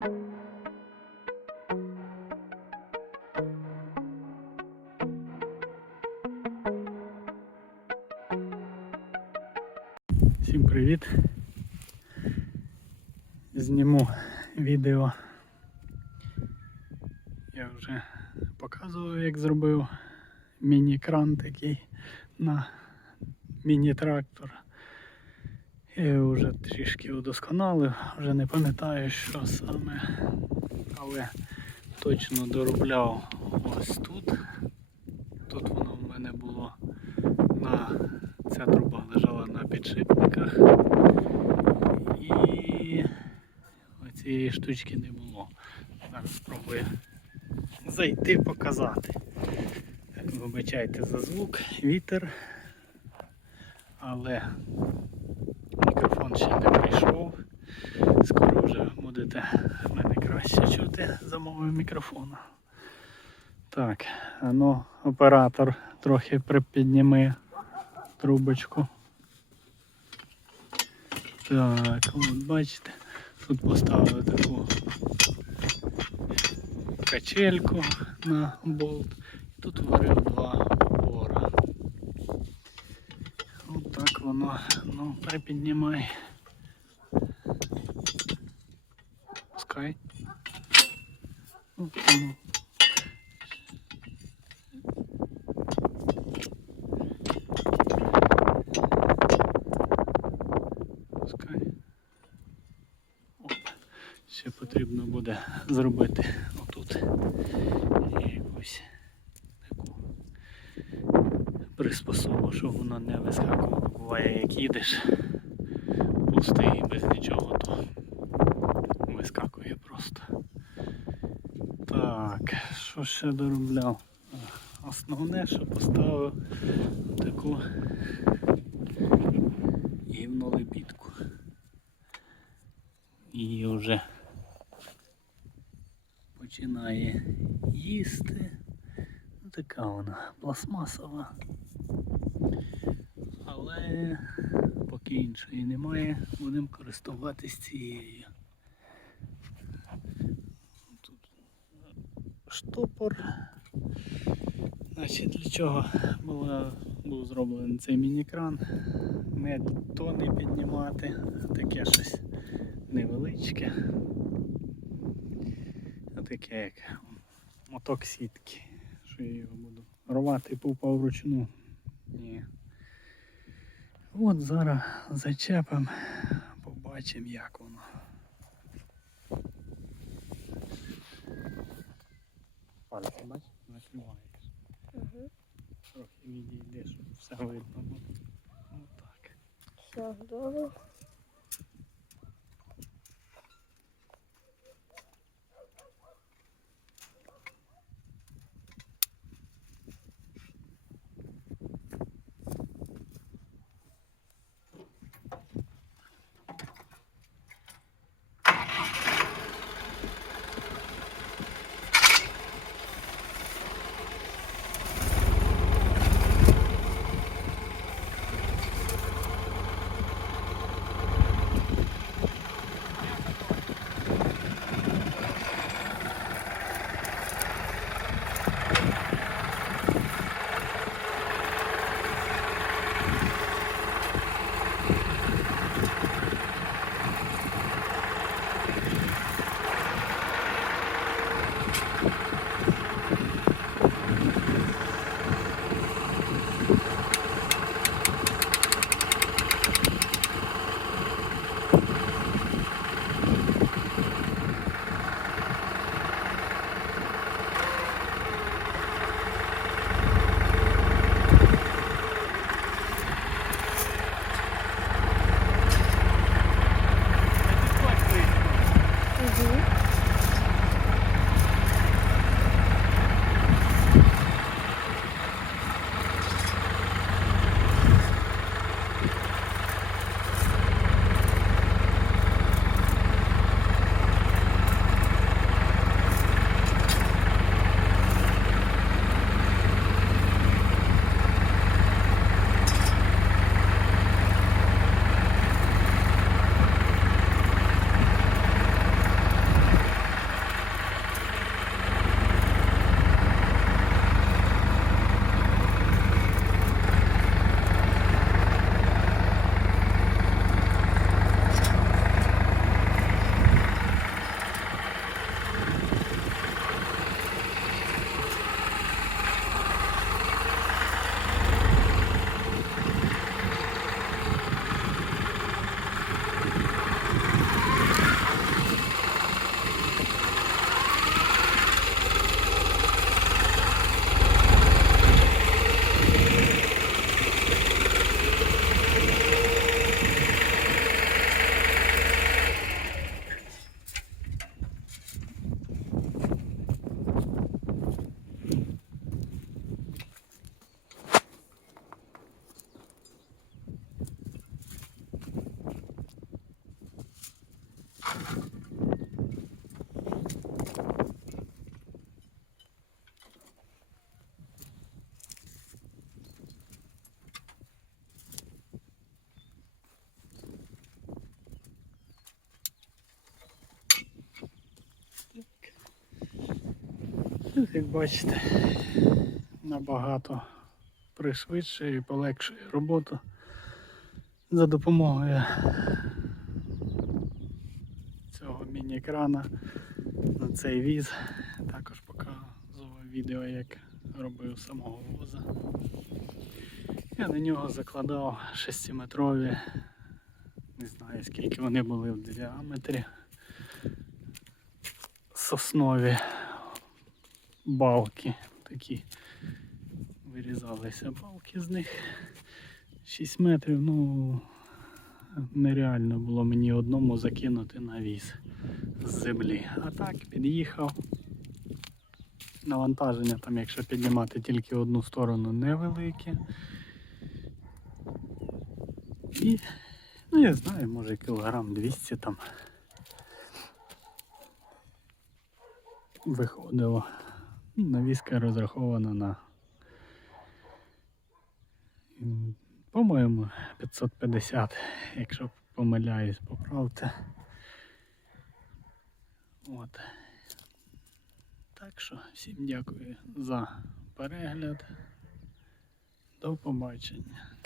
Всім привіт! Зніму відео. Я вже показував, як зробив міні-кран такий на міні-трактор. Я вже трішки удосконалив, вже не пам'ятаю, що саме, але точно доробляв ось тут. Тут воно в мене було на ця труба лежала на підшипниках і цієї штучки не було. Зараз спробую зайти показати. Вибачайте за звук, вітер, але мікрофон ще не прийшов. Скоро вже будете мене краще чути за мовою мікрофона. Так, ну, оператор трохи припідніми трубочку. Так, от бачите, тут поставили таку качельку на болт. І тут варив два опора. От воно, ну, припіднімай. Пускай. Пускай. Оп. Ще потрібно буде зробити отут якусь приспособу, щоб воно не вискакувало. Буває, як їдеш пустий без нічого, то вискакує просто. Так, що ще доробляв? Основне, що поставив таку гівно лебідку. Її вже починає їсти. Така вона пластмасова. Але поки іншої немає, будемо користуватись цією. Тут штопор. Значить, для чого було, був зроблений цей міні-кран? Не тони піднімати, таке щось невеличке. Таке як моток сітки. Що я його буду рвати пупа вручну. Ні. От зараз зачепимо, побачимо як воно. Пальці бачиш, накриваєш. Угу. Трохи відійде, щоб все видно було. Отак. Все, добре. Тут, як бачите, набагато пришвидшує і полегшує роботу за допомогою цього міні-екрана на цей віз. Також показував відео, як робив самого воза. Я на нього закладав 6-метрові, не знаю скільки вони були в діаметрі, соснові балки такі. Вирізалися балки з них. 6 метрів, ну нереально було мені одному закинути на віз з землі. А так під'їхав. Навантаження там, якщо піднімати тільки одну сторону, невелике. І, ну я знаю, може кілограм 200 там виходило. Навіска розрахована на, по-моєму, 550, якщо помиляюсь, поправте. От. Так що всім дякую за перегляд. До побачення.